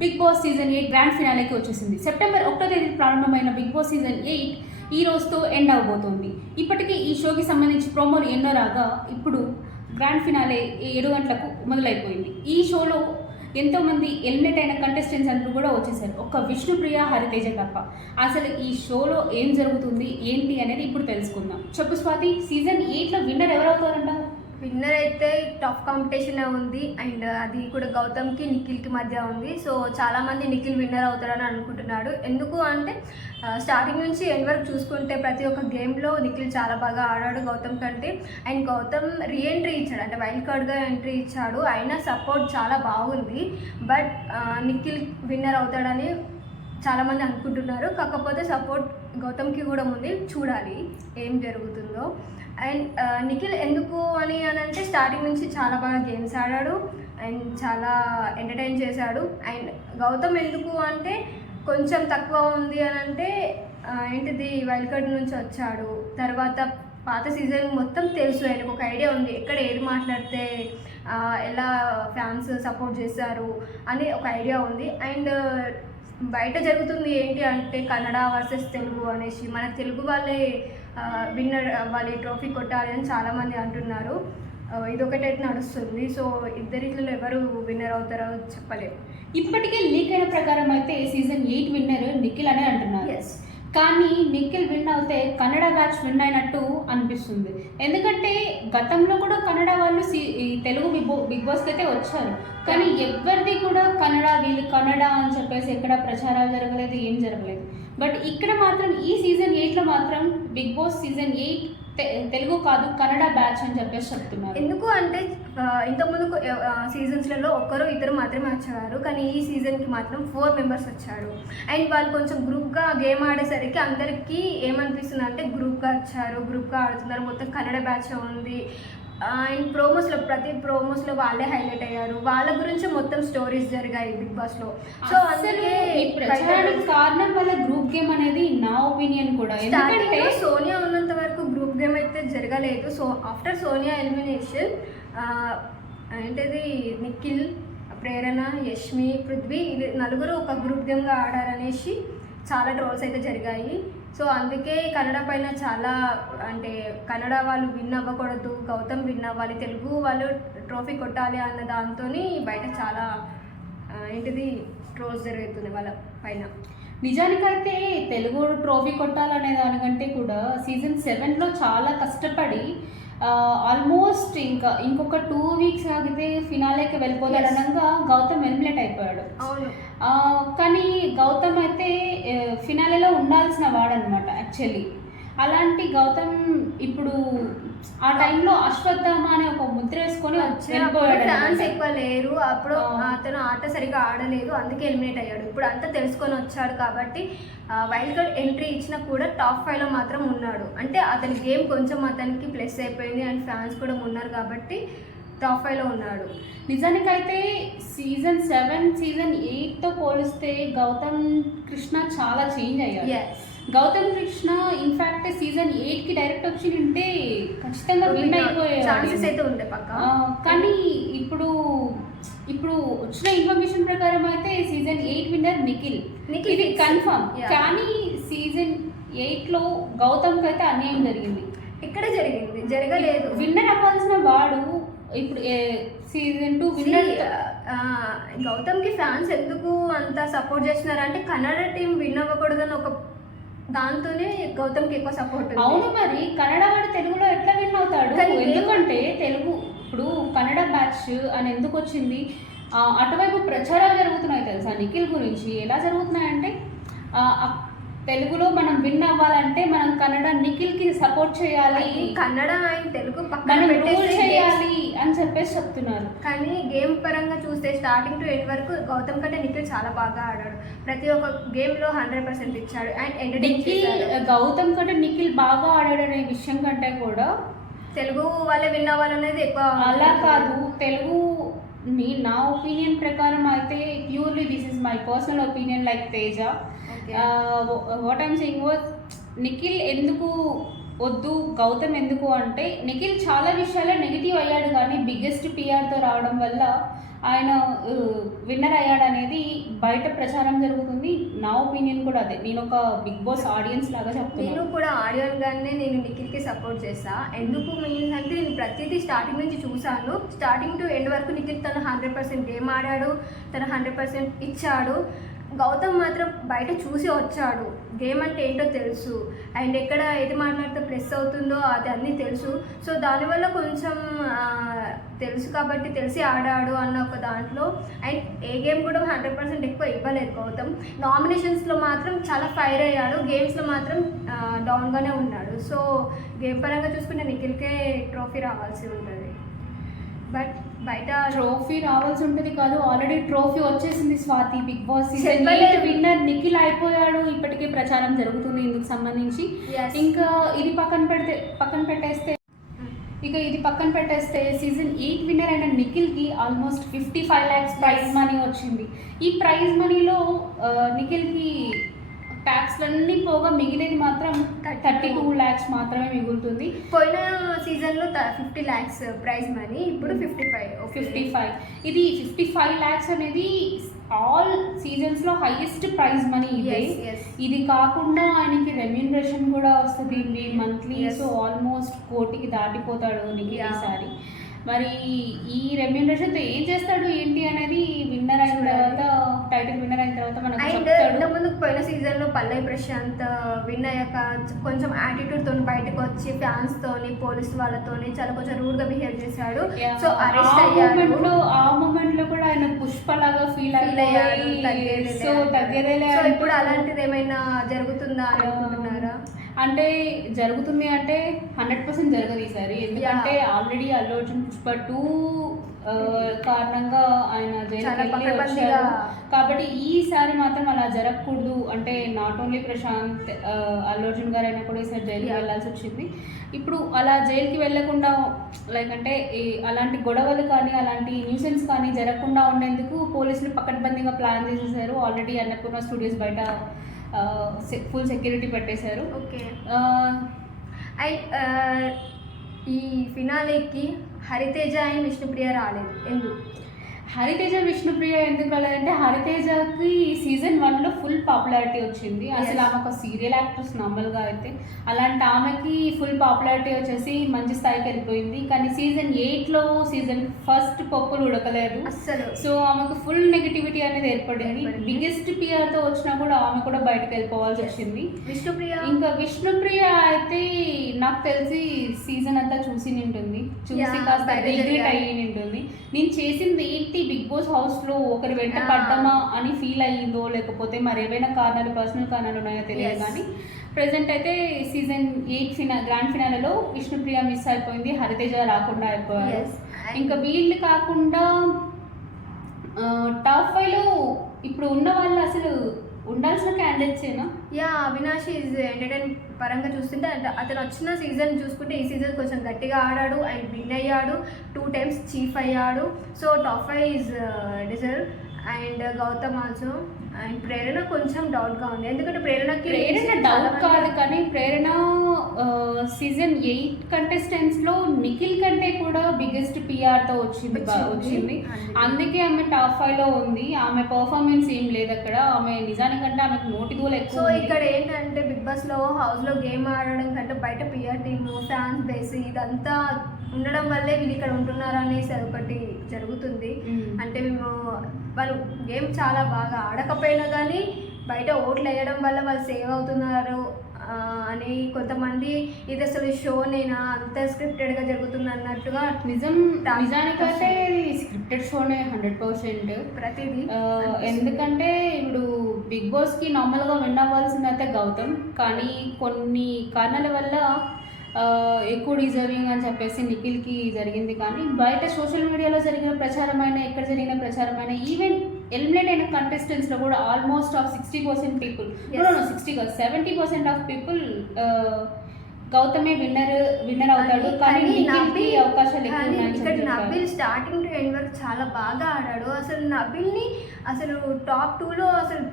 Big boss season 8 grand ఫినాలేకి వచ్చేసింది. September 1వ తేదీ ప్రారంభమైన బిగ్ బాస్ సీజన్ 8 ఈ రోజుతో ఎండ్ అవబోతోంది. ఇప్పటికీ ఈ షోకి సంబంధించి ప్రోమోలు ఎన్నో రాగా ఇప్పుడు గ్రాండ్ ఫినాలే 7 గంటలకు మొదలైపోయింది. ఈ షోలో ఎంతోమంది ఎలిమినేట్ అయిన కంటెస్టెంట్స్ అందరూ కూడా వచ్చేసారు, ఒక్క విష్ణుప్రియ, హరితేజ తప్ప. అసలు ఈ షోలో ఏం జరుగుతుంది ఏంటి అనేది ఇప్పుడు తెలుసుకుందాం. చెప్పు స్వాతి, సీజన్ 8లో విన్నర్ ఎవరవుతారంట? విన్నర్ అయితే టఫ్ కాంపిటీషన్ ఉంది అండ్ అది కూడా గౌతమ్కి నిఖిల్కి మధ్య ఉంది. సో చాలామంది నిఖిల్ విన్నర్ అవుతారని అనుకుంటున్నాడు. ఎందుకు అంటే స్టార్టింగ్ నుంచి ఎండ్ వరకు చూసుకుంటే ప్రతి ఒక్క గేమ్లో నిఖిల్ చాలా బాగా ఆడాడు గౌతమ్ కంటే. అండ్ గౌతమ్ రీఎంట్రీ ఇచ్చాడు, అంటే వైల్డ్ కార్డ్గా ఎంట్రీ ఇచ్చాడు. అయినా సపోర్ట్ చాలా బాగుంది. బట్ నిఖిల్ విన్నర్ అవుతాడని చాలామంది అనుకుంటున్నారు. కాకపోతే సపోర్ట్ గౌతమ్కి కూడా ఉంది, చూడాలి ఏం జరుగుతుందో. అండ్ నిఖిల్ ఎందుకు అని అంటే స్టార్టింగ్ నుంచి చాలా బాగా గేమ్స్ ఆడాడు అండ్ చాలా ఎంటర్టైన్ చేశాడు. అండ్ గౌతమ్ ఎందుకు అంటే కొంచెం తక్కువ ఉంది అని అంటే ఏంటిది వైల్డ్ కార్డ్ నుంచి వచ్చాడు. తర్వాత పాత సీజన్ మొత్తం తెలుసు, ఆయనకు ఒక ఐడియా ఉంది ఎక్కడ ఏది మాట్లాడితే ఎలా ఫ్యాన్స్ సపోర్ట్ చేస్తారు అని ఒక ఐడియా ఉంది. అండ్ బయట జరుగుతుంది ఏంటి అంటే కన్నడ వర్సెస్ తెలుగు అనేసి, మన తెలుగు వాళ్ళే విన్నర్ వాళ్ళ ట్రోఫీ కొట్టాలి అని చాలామంది అంటున్నారు. ఇదొకటైతే నడుస్తుంది. సో ఇద్దరిలో ఎవరు విన్నర్ అవుతారో చెప్పలేము. ఇప్పటికే లీక్ అయిన ప్రకారం అయితే సీజన్ 8 విన్నర్ నిఖిల్ అనే అంటున్నారు. ఎస్, కానీ నిఖిల్ విన్ అవుతే కన్నడ బ్యాచ్ విన్ అయినట్టు అనిపిస్తుంది. ఎందుకంటే గతంలో కూడా కన్నడ వాళ్ళు ఈ తెలుగు బిగ్ బాస్కి అయితే వచ్చారు, కానీ ఎవరిది కూడా వీళ్ళు కన్నడ అని చెప్పేసి ఎక్కడ ప్రచారాలు జరగలేదు, ఏం జరగలేదు. బట్ ఇక్కడ మాత్రం ఈ సీజన్ 8లో మాత్రం బిగ్ బాస్ సీజన్ 8 తెలుగు కాదు కన్నడ బ్యాచ్ అని చెప్పేసి చెప్తున్నారు. ఎందుకు అంటే ఇంతకుముందు సీజన్స్లలో ఒక్కరు ఇద్దరు మాత్రమే వచ్చేవారు, కానీ ఈ సీజన్కి మాత్రం 4 మెంబర్స్ వచ్చారు. అండ్ వాళ్ళు కొంచెం గ్రూప్గా గేమ్ ఆడేసరికి అందరికీ ఏమనిపిస్తుంది అంటే గ్రూప్గా వచ్చారు, గ్రూప్గా ఆడుతున్నారు, మొత్తం కన్నడ బ్యాచ్ ఉంది. అండ్ ప్రతి ప్రోమోస్లో వాళ్ళే హైలైట్ అయ్యారు, వాళ్ళ గురించి మొత్తం స్టోరీస్ జరిగాయి బిగ్ బాస్లో. సో అందుకే ప్రచారానికి కారణం వల్ల గ్రూప్ గేమ్ అనేది నా ఒపీనియన్ కూడా. ఎందుకంటే సోనియా ఉన్నంత వరకు గ్రూప్ గేమ్ అయితే జరగలేదు. సో ఆఫ్టర్ సోనియా ఎలిమినేషన్ ఏంటిది నిఖిల్, ప్రేరణ, యష్మి, పృథ్వీ నలుగురు ఒక గ్రూప్ గేమ్గా ఆడారనేసి చాలా ట్రోల్స్ అయితే జరిగాయి. సో అందుకే కన్నడ పైన చాలా అంటే కన్నడ వాళ్ళు విన్ అవ్వకూడదు, గౌతమ్ విన్ అవ్వాలి, తెలుగు వాళ్ళు ట్రోఫీ కొట్టాలి అన్న దాంతో బయట చాలా ఏంటిది ట్రోల్స్ జరుగుతుంది వాళ్ళ పైన. నిజానికైతే తెలుగు ట్రోఫీ కొట్టాలనే దానికంటే కూడా సీజన్ 7లో చాలా కష్టపడి ఆల్మోస్ట్ ఇంకొక 2 వీక్స్ ఆగితే ఫినాలేకి వెళ్ళిపోతాడు అనగా గౌతమ్ ఎలిమినేట్ అయిపోయాడు. అవును, కానీ గౌతమ్ అయితే ఫినాలేలో ఉండాల్సిన వాడనమాట యాక్చువల్లీ. అలాంటి గౌతమ్ ఇప్పుడు ఆ టైంలో అశ్వత్థామ అనే ఒక ముద్ర వేసుకొని ఫ్యాన్స్ ఎక్కువ లేరు, అప్పుడు అతను ఆట సరిగా ఆడలేదు, అందుకే ఎలిమినేట్ అయ్యాడు. ఇప్పుడు అంతా తెలుసుకొని వచ్చాడు కాబట్టి వైల్డ్ కార్డ్ ఎంట్రీ ఇచ్చినా కూడా టాప్ 5లో మాత్రం ఉన్నాడు. అంటే అతని గేమ్ కొంచెం అతనికి ప్లస్ అయిపోయింది అండ్ ఫ్యాన్స్ కూడా ఉన్నారు కాబట్టి టాప్ 5లో ఉన్నాడు. నిజానికైతే సీజన్ 7 సీజన్ 8తో పోలిస్తే గౌతమ్ కృష్ణ చాలా చేంజ్ అయ్యాడు. గౌతమ్ కృష్ణ ఇన్ఫాక్ట్ సీజన్ 8కి డైరెక్ట్ వచ్చి ఉంటే ఖచ్చితంగా విన్ ఛాన్సెస్ అయితే ఉండే పక్క. కానీ ఇప్పుడు వచ్చిన ఇన్ఫర్మేషన్ ప్రకారం అయితే సీజన్ 8 విన్నర్ నిఖిల్, ఇది కన్ఫర్మ్. కానీ సీజన్ 8లో గౌతమ్కి అయితే అన్యాయం జరిగింది. ఇక్కడ జరగలేదు. విన్నర్ అవ్వాల్సిన వాడు ఇప్పుడు సీజన్ 2 విన్నర్. గౌతమ్కి ఫ్యాన్స్ ఎందుకు అంత సపోర్ట్ చేస్తున్నారంటే కన్నడ టీం విన్ అవ్వకూడదని ఒక దాంతోనే గౌతమ్కి ఎక్కువ సపోర్ట్. అవును, మరి కన్నడ వాడు తెలుగులో ఎట్లా విన్ అవుతాడు? ఎందుకంటే తెలుగు ఇప్పుడు కన్నడ బ్యాచ్ అని ఎందుకు వచ్చింది, అటువైపు ప్రచారాలు జరుగుతున్నాయి తెలుసా నిఖిల్ గురించి. ఎలా జరుగుతున్నాయంటే తెలుగులో మనం విన్ అవ్వాలంటే మనం కన్నడ నిఖిల్కి సపోర్ట్ చేయాలి, కన్నడ అండ్ తెలుగు మనం రూల్ చేయాలి అని చెప్పేసి చెప్తున్నారు. కానీ గేమ్ పరంగా చూస్తే స్టార్టింగ్ టు ఎండ్ వరకు గౌతమ్ కంటే నిఖిల్ చాలా బాగా ఆడాడు. ప్రతి ఒక్క గేమ్లో 100% ఇచ్చాడు. అండ్ గౌతమ్ కంటే నిఖిల్ బాగా ఆడాడు అనే విషయం కంటే కూడా తెలుగు వాళ్ళే విన్ అవ్వాలనేది ఎక్కువ. అలా కాదు, తెలుగు నా ఒపీనియన్ ప్రకారం అయితే purely this is my personal opinion like Teja. What I'm saying was Nikhil ఎందుకు వద్దు గౌతమ్ ఎందుకు అంటే నిఖిల్ చాలా విషయాల్లో నెగిటివ్ అయ్యాడు, కానీ బిగ్గెస్ట్ పిఆర్తో రావడం వల్ల ఆయన విన్నర్ అయ్యాడనేది బయట ప్రచారం జరుగుతుంది. నా ఒపీనియన్ కూడా అదే. నేను ఒక బిగ్ బాస్ ఆడియన్స్ లాగా చెప్తున్నాను. నేను కూడా ఆడియన్గానే నేను నిఖిల్కి సపోర్ట్ చేస్తా. ఎందుకు మీన్స్ అంటే నేను ప్రతిదీ స్టార్టింగ్ నుంచి చూశాను. స్టార్టింగ్ టు ఎండ్ వరకు నిఖిల్ తను 100% గేమ్ ఆడాడు, తను 100% ఇచ్చాడు. గౌతమ్ మాత్రం బయట చూసి వచ్చాడు, గేమ్ అంటే ఏంటో తెలుసు, అండ్ ఎక్కడ ఏది మాట్లాడితే ప్లస్ అవుతుందో అది అన్నీ తెలుసు. సో దానివల్ల కొంచెం తెలుసు కాబట్టి తెలిసి ఆడాడు అన్న ఒక దాంట్లో. అండ్ ఏ గేమ్ కూడా 100% ఎక్కువ ఇవ్వలేదు గౌతమ్. నామినేషన్స్లో మాత్రం చాలా ఫైర్ అయ్యాడు, గేమ్స్లో మాత్రం డౌన్గానే ఉన్నాడు. సో గేమ్ పరంగా చూసుకుంటే నిఖిల్కే ట్రోఫీ రావాల్సి ఉంటుంది. బట్ బయట ట్రోఫీ రావాల్సి ఉంటుంది కాదు, ఆల్రెడీ ట్రోఫీ వచ్చేసింది స్వాతి. బిగ్ బాస్ సీజన్ చెప్పలేదు. 8 విన్నర్ నిఖిల్ అయిపోయాడు. ఇప్పటికే ప్రచారం జరుగుతుంది ఇందుకు సంబంధించి. Yes. ఇంకా ఇది పక్కన పెట్టేస్తే సీజన్ 8 విన్నర్ అయిన నిఖిల్కి ఆల్మోస్ట్ 55 lakhs ప్రైజ్ మనీ వచ్చింది. ఈ ప్రైజ్ మనీలో నిఖిల్కి ట్యాక్స్లన్నీ పోగా మిగిలేది మాత్రం 32 lakhs మాత్రమే మిగులుతుంది. పోయిన సీజన్లో 50 lakhs ప్రైజ్ మనీ, ఇప్పుడు 55. ఇది 55 lakhs అనేది ఆల్ సీజన్స్లో హైయెస్ట్ ప్రైజ్ మనీ ఇదే. Yes. ఇది కాకుండా ఆయనకి రెమ్యూనరేషన్ కూడా వస్తుంది మంత్లీ. Yes. సో ఆల్మోస్ట్ 1 కోటికి దాటిపోతాడు నిఖిల్ Yeah. ఈసారి. మరి ఈ రెమ్యూనరేషన్తో ఏం చేస్తాడు ఏంటి అనేది విన్నర్ అయిన తర్వాత, టైటిల్ విన్నర్ అయిన తర్వాత మనకు అండ్ చెప్తాడు. ఇంతకుముందు పోయిన సీజన్లో పల్లవి ప్రశాంత్ విన్ అయ్యాక కొంచెం యాటిట్యూడ్తో బయటకు వచ్చి ఫ్యాన్స్తోని పోలీస్ వాళ్ళతోని చాలా కొంచెం రూడ్గా బిహేవ్ చేశాడు. సో అరెస్ట్ అయ్యాడు. ఆ మూమెంట్ లో కూడా ఆయన పుష్పలాగా ఫీల్ అయ్యాడు. సో తగ్గేదేలే. సో ఇప్పుడు అలాంటిది ఏమైనా జరుగుతుందా అని అనుకుంటున్నారా? అంటే జరుగుతుంది అంటే 100% జరగదు ఈసారి. ఎందుకంటే ఆల్రెడీ అల్లు అర్జున్ పుష్ప 2 కారణంగా ఆయన జైలుకి వెళ్ళి వచ్చారు. కాబట్టి ఈసారి మాత్రం అలా జరగకూడదు. అంటే నాట్ ఓన్లీ ప్రశాంత్, అల్లు అర్జున్ గారు అయినా కూడా ఈసారి జైలుకి వెళ్ళాల్సి వచ్చింది. ఇప్పుడు అలా జైలుకి వెళ్ళకుండా అంటే అలాంటి గొడవలు కానీ అలాంటి న్యూసెన్స్ కానీ జరగకుండా ఉండేందుకు పోలీసులు పకడ్బందీగా ప్లాన్ చేసేసారు. ఆల్రెడీ అన్నపూర్ణ స్టూడియోస్ బయట ఫుల్ సెక్యూరిటీ పెట్టేశారు. ఓకే. అండ్ ఈ ఫినాలేకి హరితేజ అండ్ విష్ణుప్రియ రాలేదు, ఎందుకు? హరితేజ విష్ణుప్రియ ఎందుకు రాలేదంటే సీజన్ 1లో ఫుల్ పాపులారిటీ వచ్చింది. అసలు ఆమె ఒక సీరియల్ యాక్ట్రెస్ నార్మల్గా అయితే. అలాంటి ఆమెకి ఫుల్ పాపులారిటీ వచ్చేసి మంచి స్థాయికి వెళ్ళిపోయింది. కానీ సీజన్ 8లో ఫస్ట్ పప్పులు ఉడకలేదు అసలు. సో ఆమెకు ఫుల్ నెగిటివిటీ అనేది ఏర్పడింది. బిగ్గెస్ట్ పిఆర్తో వచ్చినా కూడా ఆమె కూడా బయటకు వెళ్ళిపోవాల్సి వచ్చింది. విష్ణుప్రియ అయితే నాకు తెలిసి సీజన్ అంతా చూసి కాస్త రిగ్రెట్ అయ్యి ఉంటుంది. నేను చేసింది ఏంటి బిగ్ బాస్ హౌస్లో ఒకరి వెంట పడ్డమా అని ఫీల్ అయ్యిందో, లేకపోతే మరి ఏవైనా పర్సనల్ కారణాలు ఉన్నాయో తెలియదు. కానీ ప్రెసెంట్ అయితే సీజన్ 8 గ్రాండ్ ఫినాలేలో విష్ణుప్రియ మిస్ అయిపోయింది, హరితేజ రాకుండా అయిపోయారు. ఇంకా వీళ్ళు కాకుండా టాప్ 5లో ఇప్పుడు ఉన్న వాళ్ళు అసలు ఉండాల్సిన క్యాండిడేట్సేనా? అవినాష్ ఈజ్ ఎంటర్టైన్ పరంగా చూస్తుంటే అతను వచ్చిన సీజన్ చూసుకుంటే ఈ సీజన్ కొంచెం గట్టిగా ఆడాడు అండ్ విన్ అయ్యాడు, 2 times చీఫ్ అయ్యాడు. So top 5 is deserve. And Gautam also. And Prerana కొంచెం డౌట్గా ఉంది, ఎందుకంటే ప్రేరణ డౌట్ కాదు కానీ ప్రేరణ సీజన్ 8 కంటెస్టెంట్స్లో నిఖిల్ కంటే కూడా బిగ్గెస్ట్ పిఆర్తో వచ్చింది. అందుకే ఆమె టాప్ 5లో ఉంది. ఆమె పర్ఫార్మెన్స్ ఏం లేదు అక్కడ. ఆమె నిజానికంటే ఆమెకు నోటి దూల ఎక్కువ. సో ఇక్కడ ఏంటంటే బిగ్ బాస్లో హౌస్లో గేమ్ ఆడడం కంటే బయట పిఆర్ టీము, ఫ్యాన్స్ బేస్ ఇదంతా ఉండడం వల్లే వీళ్ళు ఇక్కడ ఉంటున్నారు అనేసి ఒకటి జరుగుతుంది. అంటే మేము వాళ్ళు గేమ్ చాలా బాగా ఆడకపోయినా కానీ బయట ఓట్లు వేయడం వల్ల వాళ్ళు సేవ్ అవుతున్నారు అని కొంతమంది ఇది అసలు షోనేనా అంత స్క్రిప్టెడ్గా జరుగుతుంది అన్నట్టుగా. నిజానికైతే స్క్రిప్టెడ్ షోనే 100% ప్రతిదీ. ఎందుకంటే ఇప్పుడు బిగ్ బాస్కి నార్మల్గా విన్ అవ్వాల్సింది అయితే గౌతమ్, కానీ కొన్ని కారణాల వల్ల ఎక్కువ డిజర్వింగ్ అని చెప్పేసి నిఖిల్కి జరిగింది. కానీ బయట సోషల్ మీడియాలో జరిగిన ప్రచారమైన, ఎక్కడ జరిగిన ప్రచారమైన, ఈవెన్ ఎలిమినేట్ అయిన కంటెస్టెంట్స్లో కూడా almost of 60% people, 70% of people గౌతమే విన్నర్ అవుతాడు. కానీ నిఖిల్కి అవకాశాలు ఎక్కువ ఉన్నాయి. నబిల్ స్టార్టింగ్ టు ఎండ్ వరకు చాలా బాగా ఆడాడు. అసలు నబిల్ని అసలు టాప్ 2లో అసలు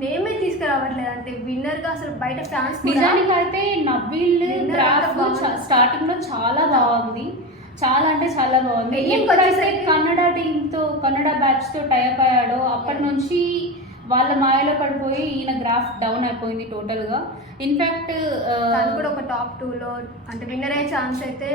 నేమే తీసుకురావట్లేదు. అంటే విన్నర్ గా అసలు బయట ఫ్యాన్స్ నిజానికి అయితే నబిల్ స్టార్టింగ్ లో చాలా బాగుంది. చాలా అంటే చాలా బాగుంది. Ending ఎప్పుడైతే వచ్చేసరికి- కన్నడ బ్యాచ్తో టైప్ అయ్యాడో అప్పటి నుంచి వాళ్ళ మాయలో పడిపోయి ఈయన గ్రాఫ్ డౌన్ అయిపోయింది టోటల్గా. ఇన్ఫ్యాక్ట్ తను కూడా ఒక టాప్ 2లో అంటే విన్నర్ అయ్యే ఛాన్స్ అయితే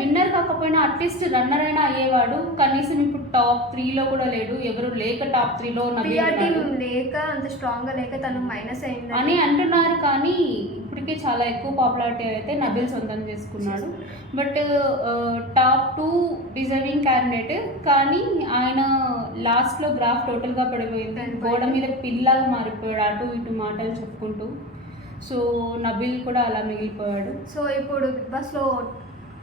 విన్నర్ కాకపోయినా అట్లీస్ట్ రన్నర్ అయినా అయ్యేవాడు. కనీసం ఇప్పుడు టాప్ 3లో కూడా లేడు, ఎవరు లేక టాప్ 3లో ప్రియా టీం లేక అంత స్ట్రాంగ్ గా లేక తను మైనస్ అయింది అని అంటున్నారు. కానీ ఇప్పటికే చాలా ఎక్కువ పాపులారిటీ అయితే నబిల్ సొంతం చేసుకున్నాడు. బట్ టాప్ 2 డిజర్వింగ్ క్యాండిడేట్, కానీ ఆయన లాస్ట్లో గ్రాఫ్ టోటల్గా పడిపోయింది. గోడ మీద పిల్లగా మారిపోయాడు అటు ఇటు మాటలు చెప్పుకుంటూ. సో నబిల్ కూడా అలా మిగిలిపోయాడు. సో ఇప్పుడు బిగ్ బాస్ లో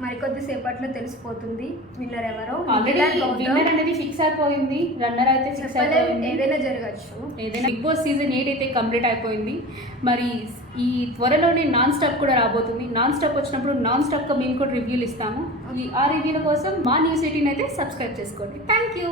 మరికొద్ది సేపట్లో తెలిసిపోతుంది విన్నర్ ఎవరో. ఆల్రెడీ విన్నర్ అనేది ఫిక్స్ అయిపోయింది, రన్నర్ అయితే ఫిక్స్ అయిపోయింది. ఏదైనా జరగచ్చు. ఏదైనా బిగ్ బాస్ సీజన్ 8 అయితే కంప్లీట్ అయిపోయింది. మరి ఈ త్వరలోనే నాన్ స్టాప్ కూడా రాబోతుంది. నాన్ స్టాప్ వచ్చినప్పుడు నాన్ స్టాప్గా మేము కూడా రివ్యూలు ఇస్తాము. ఆ రివ్యూల కోసం మా న్యూస్ 18 అయితే సబ్స్క్రైబ్ చేసుకోండి. Thank you.